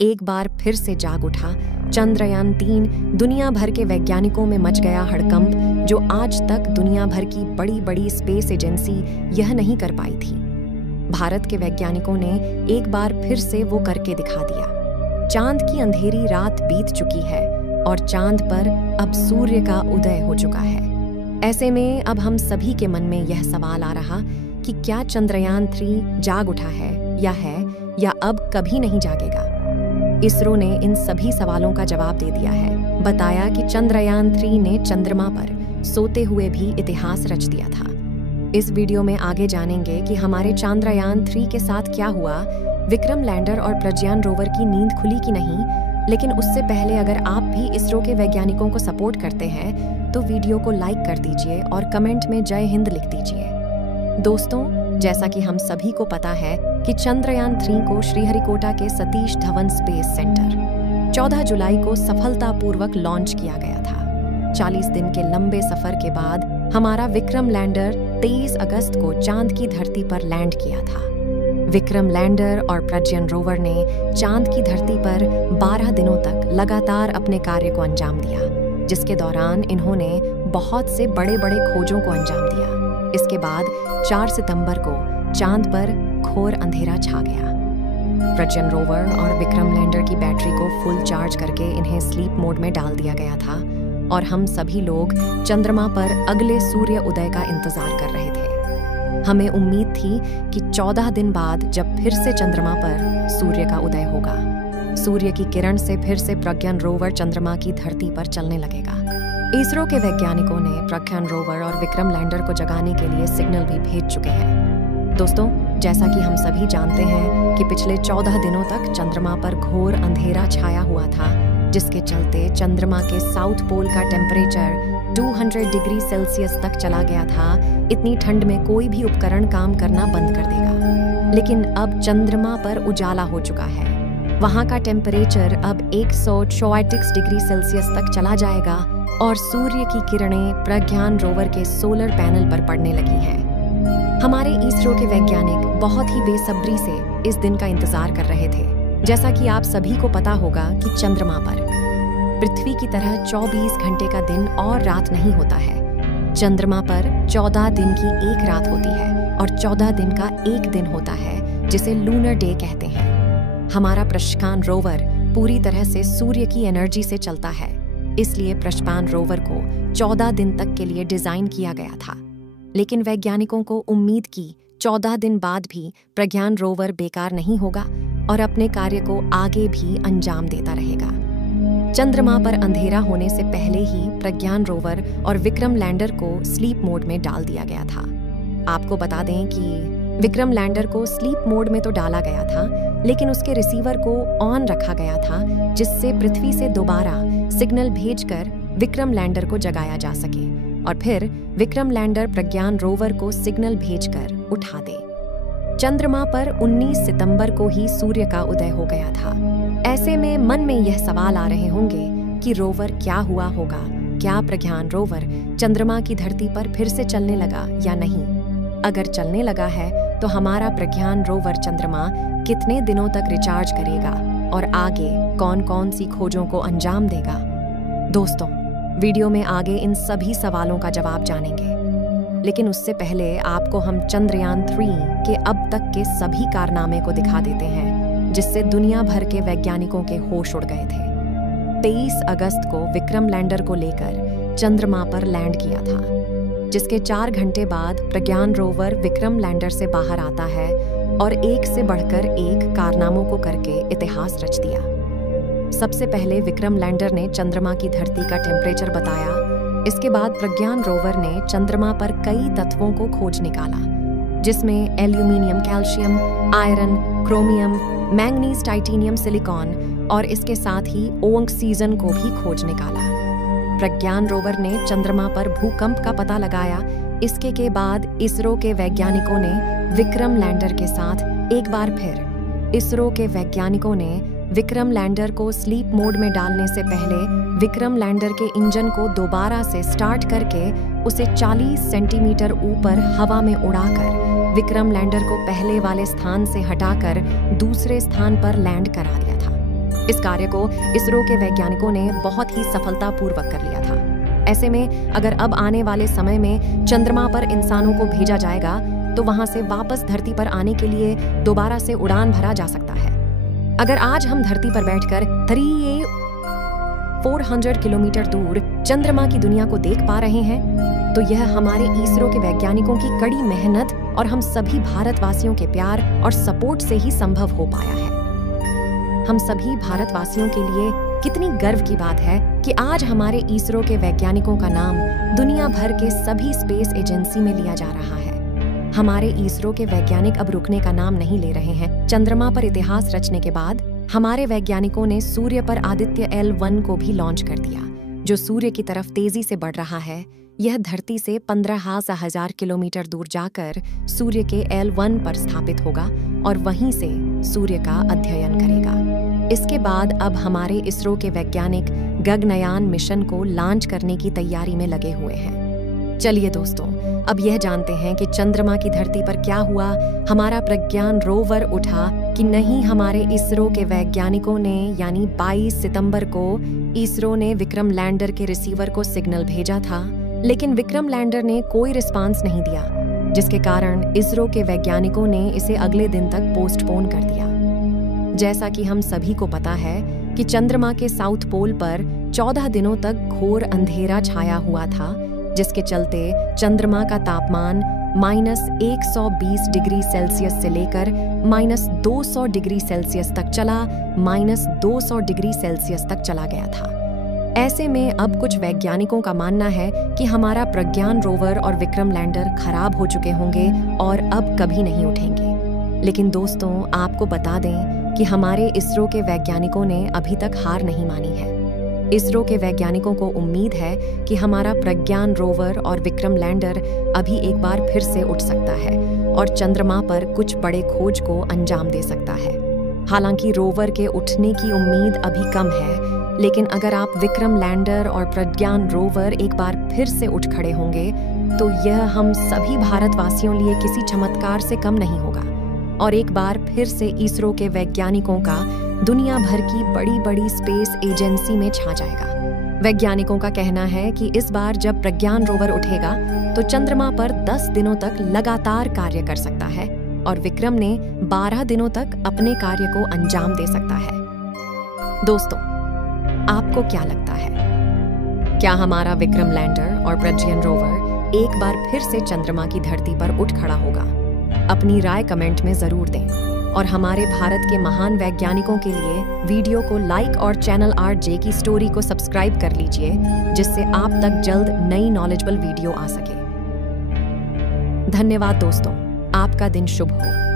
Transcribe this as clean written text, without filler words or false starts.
एक बार फिर से जाग उठा। चंद्रयान-3 दुनिया भर के वैज्ञानिकों में मच गया हड़कंप, जो आज तक दुनिया भर की बड़ी बड़ी स्पेस एजेंसी यह नहीं कर पाई थी। भारत के वैज्ञानिकों ने एक बार फिर से वो करके दिखा दिया। चांद की अंधेरी रात बीत चुकी है और चांद पर अब सूर्य का उदय हो चुका है। ऐसे में अब हम सभी के मन में यह सवाल आ रहा कि क्या चंद्रयान-3 जाग उठा है या अब कभी नहीं जागेगा। इसरो ने इन सभी सवालों का जवाब दे दिया है। बताया कि चंद्रयान-3 ने चंद्रमा पर सोते हुए भी इतिहास रच दिया था। इस वीडियो में आगे जानेंगे कि हमारे चंद्रयान-3 के साथ क्या हुआ, विक्रम लैंडर और प्रज्ञान रोवर की नींद खुली कि नहीं। लेकिन उससे पहले अगर आप भी इसरो के वैज्ञानिकों को सपोर्ट करते हैं तो वीडियो को लाइक कर दीजिए और कमेंट में जय हिंद लिख दीजिए। दोस्तों, जैसा कि हम सभी को पता है कि चंद्रयान-3 को श्रीहरिकोटा के सतीश धवन स्पेस सेंटर 14 जुलाई को सफलतापूर्वक लॉन्च किया गया था। 40 दिन के लंबे सफर के बाद हमारा विक्रम लैंडर 23 अगस्त को चांद की धरती पर लैंड किया था। विक्रम लैंडर और प्रज्ञान रोवर ने चांद की धरती पर 12 दिनों तक लगातार अपने कार्य को अंजाम दिया, जिसके दौरान इन्होंने बहुत से बड़े बड़े खोजों को अंजाम दिया। इसके बाद 4 सितंबर को चांद पर घोर अंधेरा छा गया। प्रज्ञान रोवर और विक्रम लैंडर की बैटरी को फुल चार्ज करके इन्हें स्लीप मोड में डाल दिया गया था और हम सभी लोग चंद्रमा पर अगले सूर्य उदय का इंतजार कर रहे थे। हमें उम्मीद थी कि 14 दिन बाद जब फिर से चंद्रमा पर सूर्य का उदय होगा, सूर्य की किरण से फिर से प्रज्ञान रोवर चंद्रमा की धरती पर चलने लगेगा। इसरो के वैज्ञानिकों ने प्रज्ञान रोवर और विक्रम लैंडर को जगाने के लिए सिग्नल भी भेज चुके हैं। दोस्तों, जैसा कि हम सभी जानते हैं कि पिछले 14 दिनों तक चंद्रमा पर घोर अंधेरा छाया हुआ था, जिसके चलते चंद्रमा के साउथ पोल का टेम्परेचर 200 डिग्री सेल्सियस तक चला गया था। इतनी ठंड में कोई भी उपकरण काम करना बंद कर देगा। लेकिन अब चंद्रमा पर उजाला हो चुका है। वहां का टेम्परेचर अब 134 डिग्री सेल्सियस तक चला जाएगा और सूर्य की किरणें प्रज्ञान रोवर के सोलर पैनल पर पड़ने लगी हैं। हमारे इसरो के वैज्ञानिक बहुत ही बेसब्री से इस दिन का इंतजार कर रहे थे। जैसा कि आप सभी को पता होगा कि चंद्रमा पर पृथ्वी की तरह 24 घंटे का दिन और रात नहीं होता है। चंद्रमा पर 14 दिन की एक रात होती है और 14 दिन का एक दिन होता है, जिसे लूनर डे कहते हैं। हमारा प्रज्ञान रोवर पूरी तरह से सूर्य की एनर्जी से चलता है, इसलिए प्रज्ञान रोवर को 14 दिन तक के लिए डिजाइन किया गया था। लेकिन वैज्ञानिकों को उम्मीद की 14 दिन बाद भी प्रज्ञान रोवर बेकार नहीं होगा और अपने कार्य को आगे भी अंजाम देता रहेगा। चंद्रमा पर अंधेरा होने से पहले ही प्रज्ञान रोवर और विक्रम लैंडर को स्लीप मोड में डाल दिया गया था। आपको बता दें कि विक्रम लैंडर को स्लीप मोड में तो डाला गया था, लेकिन उसके रिसीवर को ऑन रखा गया था, जिससे पृथ्वी से दोबारा सिग्नल भेजकर विक्रम लैंडर को जगाया जा सके और फिर विक्रम लैंडर प्रज्ञान रोवर को सिग्नल भेजकर उठा दे। चंद्रमा पर 19 सितंबर को ही सूर्य का उदय हो गया था। ऐसे में मन में यह सवाल आ रहे होंगे कि रोवर क्या हुआ होगा, क्या प्रज्ञान रोवर चंद्रमा की धरती पर फिर से चलने लगा या नहीं। अगर चलने लगा है तो हमारा प्रज्ञान रोवर चंद्रमा कितने दिनों तक रिचार्ज करेगा और आगे कौन कौन सी खोजों को अंजाम देगा। दोस्तों, वीडियो में आगे इन सभी सवालों का जवाब जानेंगे, लेकिन उससे पहले आपको हम चंद्रयान-3 के अब तक के सभी कारनामे को दिखा देते हैं, जिससे दुनिया भर के वैज्ञानिकों के होश उड़ गए थे। 23 अगस्त को विक्रम लैंडर को लेकर चंद्रमा पर लैंड किया था, जिसके 4 घंटे बाद प्रज्ञान रोवर विक्रम लैंडर से बाहर आता है और एक से बढ़कर एक कारनामों को करके इतिहास रच दिया। सबसे पहले विक्रम लैंडर ने चंद्रमा की धरती का टेम्परेचर बताया। इसके बाद प्रज्ञान रोवर ने चंद्रमा पर कई तत्वों को खोज निकाला, जिसमें aluminium, calcium, iron, chromium, manganese, titanium, silicon और इसके साथ ही ऑक्सीजन को भी खोज निकाला। प्रज्ञान रोवर ने चंद्रमा पर भूकंप का पता लगाया। इसके के बाद इसरो के वैज्ञानिकों ने विक्रम लैंडर के साथ एक बार फिर इसरो के वैज्ञानिकों ने विक्रम लैंडर को स्लीप मोड में डालने से पहले विक्रम लैंडर के इंजन को दोबारा से स्टार्ट करके उसे 40 सेंटीमीटर ऊपर हवा में उड़ाकर विक्रम लैंडर को पहले वाले स्थान से हटाकर दूसरे स्थान पर लैंड करा दिया था। इस कार्य को इसरो के वैज्ञानिकों ने बहुत ही सफलतापूर्वक कर लिया था। ऐसे में अगर अब आने वाले समय में चंद्रमा पर इंसानों को भेजा जाएगा तो वहां से वापस धरती पर आने के लिए दोबारा से उड़ान भरा जा सकता है। अगर आज हम धरती पर बैठकर 400 किलोमीटर दूर चंद्रमा की दुनिया को देख पा रहे हैं तो यह हमारे इसरो के वैज्ञानिकों की कड़ी मेहनत और हम सभी भारतवासियों के प्यार और सपोर्ट से ही संभव हो पाया है। हम सभी भारतवासियों के लिए कितनी गर्व की बात है कि आज हमारे इसरो के वैज्ञानिकों का नाम दुनिया भर के सभी स्पेस एजेंसी में लिया जा रहा है। हमारे इसरो के वैज्ञानिक अब रुकने का नाम नहीं ले रहे हैं। चंद्रमा पर इतिहास रचने के बाद हमारे वैज्ञानिकों ने सूर्य पर आदित्य L1 को भी लॉन्च कर दिया, जो सूर्य की तरफ तेजी से बढ़ रहा है। यह धरती से 15,000 किलोमीटर दूर जाकर सूर्य के L1 पर स्थापित होगा और वहीं से सूर्य का अध्ययन करेगा। इसके बाद अब हमारे इसरो के वैज्ञानिक गगनयान मिशन को लॉन्च करने की तैयारी में लगे हुए हैं। चलिए दोस्तों, अब यह जानते हैं कि चंद्रमा की धरती पर क्या हुआ। हमारा प्रज्ञान रोवर उठा कि नहीं। हमारे इसरो के वैज्ञानिकों ने यानी 22 सितंबर को इसरो ने विक्रम लैंडर के रिसीवर को सिग्नल भेजा था, लेकिन विक्रम लैंडर ने कोई रिस्पांस नहीं दिया, जिसके कारण इसरो के वैज्ञानिकों ने इसे अगले दिन तक पोस्टपोन कर दिया। जैसा कि हम सभी को पता है कि चंद्रमा के साउथ पोल पर 14 दिनों तक घोर अंधेरा छाया हुआ था, जिसके चलते चंद्रमा का तापमान -120 डिग्री सेल्सियस से लेकर -200 डिग्री सेल्सियस तक चला, -200 डिग्री सेल्सियस तक चला गया था। ऐसे में अब कुछ वैज्ञानिकों का मानना है कि हमारा प्रज्ञान रोवर और विक्रम लैंडर खराब हो चुके होंगे और अब कभी नहीं उठेंगे। लेकिन दोस्तों, आपको बता दें कि हमारे इसरो के वैज्ञानिकों ने अभी तक हार नहीं मानी है। इसरो के वैज्ञानिकों को उम्मीद है कि हमारा प्रज्ञान रोवर और विक्रम लैंडर अभी एक बार फिर से उठ सकता है और चंद्रमा पर कुछ बड़े खोज को अंजाम दे सकता है। हालांकि रोवर के उठने की उम्मीद अभी कम है, लेकिन अगर आप विक्रम लैंडर और प्रज्ञान रोवर एक बार फिर से उठ खड़े होंगे तो यह हम सभी भारतवासियों लिए किसी चमत्कार से कम नहीं होगा और एक बार फिर से इसरो के वैज्ञानिकों का दुनिया भर की बड़ी बड़ी स्पेस एजेंसी में छा जाएगा। वैज्ञानिकों का कहना है कि इस बार जब प्रज्ञान रोवर उठेगा तो चंद्रमा पर 10 दिनों तक लगातार कार्य कर सकता है और विक्रम ने 12 दिनों तक अपने कार्य को अंजाम दे सकता है। दोस्तों, आपको क्या लगता है? क्या हमारा विक्रम लैंडर और प्रज्ञान रोवर एक बार फिर से चंद्रमा की धरती पर उठ खड़ा होगा? अपनी राय कमेंट में जरूर दें और हमारे भारत के महान वैज्ञानिकों के लिए वीडियो को लाइक और चैनल RJ की स्टोरी को सब्सक्राइब कर लीजिए, जिससे आप तक जल्द नई नॉलेजेबल वीडियो आ सके। धन्यवाद दोस्तों, आपका दिन शुभ हो।